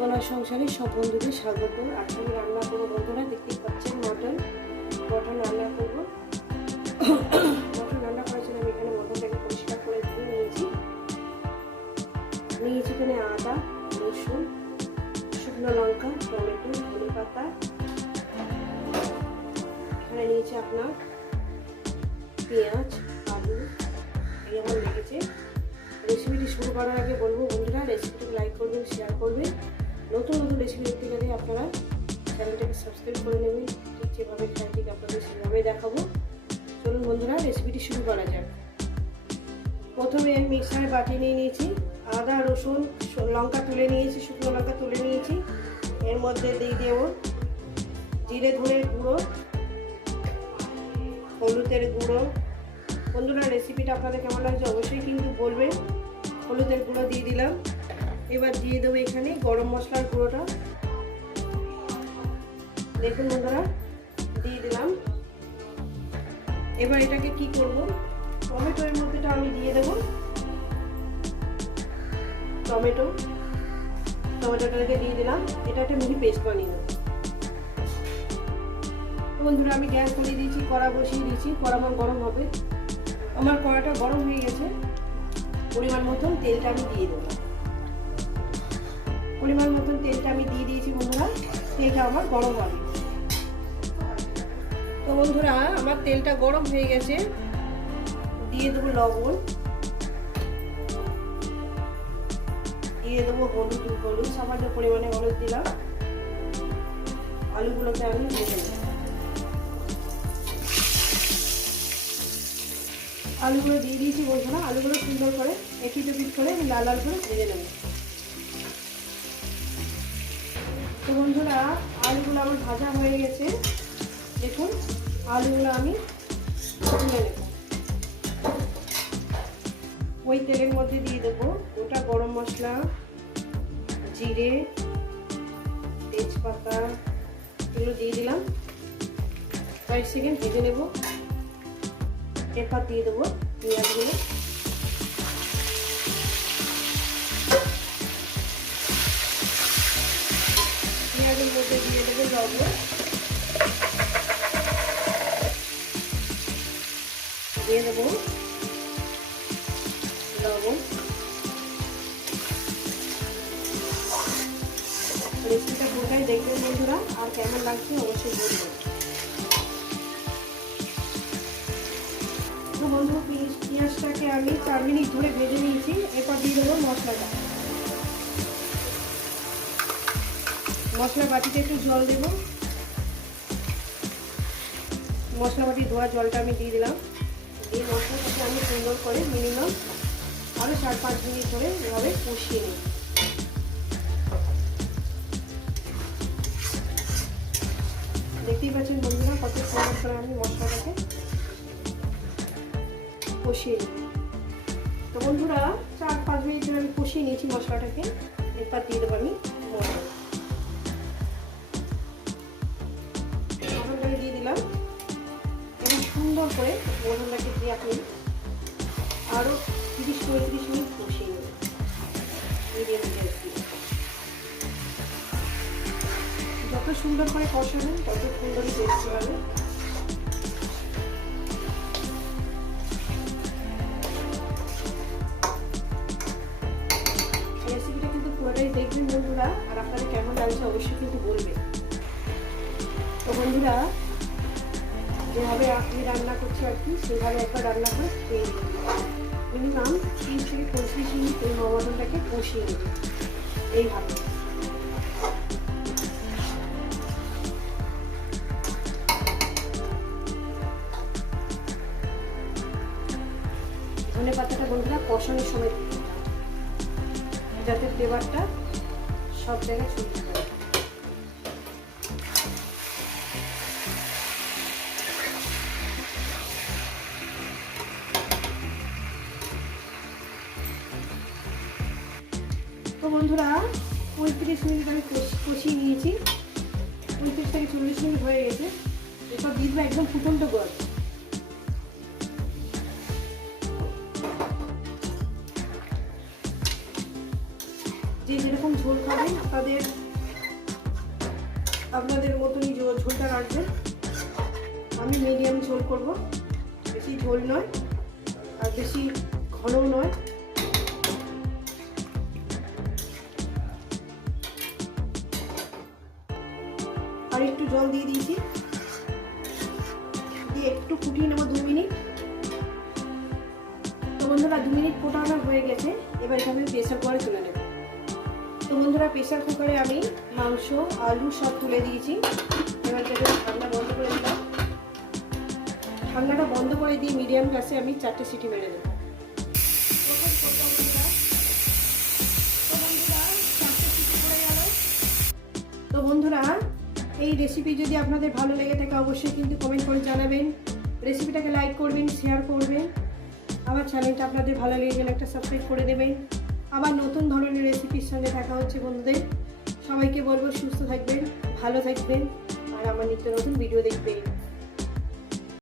সোনার সংসারে সব বন্ধুদের স্বাগত। আজকে আমি রান্না করব বন্ধুরা, দেখতেই পাচ্ছেন মটন। মটন রান্না করব। মটন রান্না আমি এখানে মটনটাকে পরিষ্কার করে ধুয়ে নিয়েছি। নিয়েছি এখানে আদা, রসুন, শুকনো লঙ্কা, টমেটো ধনে পাতা এখানে নিয়েছি আপনার পেঁয়াজ, আলু। এই আমার লেগেছে। রেসিপিটি শুরু করার আগে বলব বন্ধুরা রেসিপিটি লাইক করবেন, শেয়ার করবেন। নতুন নতুন রেসিপি দেখতে গেলে আপনারা চ্যানেলটাকে সাবস্ক্রাইব করে নেবেন। ঠিক যেভাবে খাই, ঠিক আপনাদের সেভাবে দেখাবো। চলুন বন্ধুরা রেসিপিটি শুরু করা যাক। প্রথমে আমি মিক্সারে বাটি নিয়ে নিয়েছি। আদা, রসুন লঙ্কা তুলে নিয়েছি, শুকনো লঙ্কা তুলে নিয়েছি। এর মধ্যে দিয়ে দেব জিরে ধনের গুঁড়ো, হলুদের গুঁড়ো। বন্ধুরা রেসিপিটা আপনাদের কেমন লাগছে অবশ্যই কিন্তু বলবেন। হলুদের গুঁড়ো দিয়ে দিলাম। এবার দিয়ে দেবো এখানে গরম মশলার গুঁড়োটা। দেখুন বন্ধুরা, দিয়ে দিলাম। এবার এটাকে কি করব? টমেটোর মধ্যেটা আমি দিয়ে দেবো। টমেটো। টমেটোটাকে দিয়ে দিলাম। এটা একটা মিহি পেস্ট বানিয়ে দেবো বন্ধুরা, আমি গ্যাস ধরিয়ে দিয়েছি, কড়া বসিয়ে দিয়েছি। কড়া আমার গরম হবে। আমার কড়াটা গরম হয়ে গেছে। পরিমাণ মতন তেলটা আমি দিয়ে দেবো। পরিমাণ মতন তেলটা আমি দিয়ে দিয়েছি বন্ধুরা। তেলটা আমার গরম হবে। তো বন্ধুরা, আমার তেলটা গরম হয়ে গেছে। দিয়ে দেবো লবণ। দিয়ে দেবো হলুদ হলুদ, সামান্য পরিমাণে হলুদ দিলাম। আলুগুলোকে আমি ভেজে আলুগুলো দিয়ে দিয়েছি বন্ধুরা। আলুগুলো সুন্দর করে একই টপিট করে লাল লাল করে ভেজে নেব। তো বন্ধুরা, আলুগুলো আমার ভাজা হয়ে গেছে। দেখুন, আলুগুলো আমি তুলে নেব। ওই তেলের মধ্যে দিয়ে দেবো গোটা গরম মশলা, জিরে, তেজপাতা, এগুলো দিয়ে দিলাম। কয়েক সেকেন্ড ভেজে নেব। এরপর দিয়ে দেবো পেঁয়াজগুলো। দিয়ে দেবো। লবণ রেসিপিটা পুরোটাই দেখবেন বন্ধুরা আর কেমন লাগছে অবশ্যই বলবেন তো বন্ধু পেঁয়াজটাকে আমি চার মিনিট ধরে ভেজে নিয়েছি। এরপর দিয়ে দেবো মশলাটা। মশলা বাটিতে একটু জল দেবো। মশলা বাটি ধোয়া জলটা আমি দিয়ে দিলাম। এই মশলাটাকে আমি সুন্দর করে মিনিমাম আরও চার পাঁচ মিনিট ধরে এভাবে কষিয়ে নিই। দেখতেই পাচ্ছেন বন্ধুরা কত সুন্দর করে আমি মশলাটাকে কষিয়ে নিই। তো বন্ধুরা, চার পাঁচ মিনিট ধরে আমি কষিয়ে নিয়েছি মশলাটাকে। এরপর দিয়ে দেবো আমি মটন করে মটনটাকে দিয়ে আপনি আরও তিরিশ পঁয়ত্রিশ মিনিট কষিয়ে নেবেন। যত সুন্দর করে কষাবেন, তত সুন্দরই টেস্ট হবে রেসিপিটা কিন্তু পুরোটাই দেখবেন বন্ধুরা, আর আপনাদের কেমন লাগছে অবশ্যই কিন্তু বলবেন। তো বন্ধুরা যেভাবে আপনি রান্না করছি আর কি, সেভাবে একটা রান্না করে খেয়ে মিনিমাম তিরিশ থেকে পঁয়ত্রিশ মিনিট এই মটনটাকে কষিয়ে নেবে এইভাবে ধনে পাতাটা বন্ধুরা কষানোর সময় যাতে ফ্লেভারটা সব জায়গায় ছড়িয়ে বন্ধুরা, পঁয়ত্রিশ মিনিট আমি কষ- কষিয়ে নিয়েছি। পঁয়ত্রিশ থেকে চল্লিশ মিনিট হয়ে গেছে। এরপর দিয়ে একদম ফুটন্ত গরম। যে যেরকম ঝোল খাবেন, তাদের আপনাদের মতনই ঝোল- ঝোলটা রাখবেন। আমি মিডিয়াম ঝোল করব। বেশি ঝোল নয়, আর বেশি ঘনও নয়। জল দিয়ে দিয়েছি। দিয়ে একটু ফুটিয়ে নেব দু মিনিট। তো বন্ধুরা, দু মিনিট ফোটানো হয়ে গেছে। এবার এখানে আমি প্রেসার কুকারে তুলে নেব। তো বন্ধুরা প্রেসার কুকারে আমি মাংস, আলু সব তুলে দিয়েছি। এবার থেকে ঠান্ডা বন্ধ করে দিলাম। ঠান্ডাটা বন্ধ করে দিয়ে মিডিয়াম গ্যাসে আমি চারটে সিটি মেরে দেবো। তো বন্ধুরা এই রেসিপি যদি আপনাদের ভালো লেগে থাকে, অবশ্যই কিন্তু কমেন্ট করে জানাবেন। রেসিপিটাকে লাইক করবেন শেয়ার করবেন। আমার চ্যানেলটা আপনাদের ভালো লেগে গেলে একটা সাবস্ক্রাইব করে দেবেন। আবার নতুন ধরনের রেসিপির সঙ্গে দেখা হচ্ছে, বন্ধুদের। সবাইকে বলব, সুস্থ থাকবেন, ভালো থাকবেন। আর আমার নিত্য নতুন ভিডিও দেখবেন।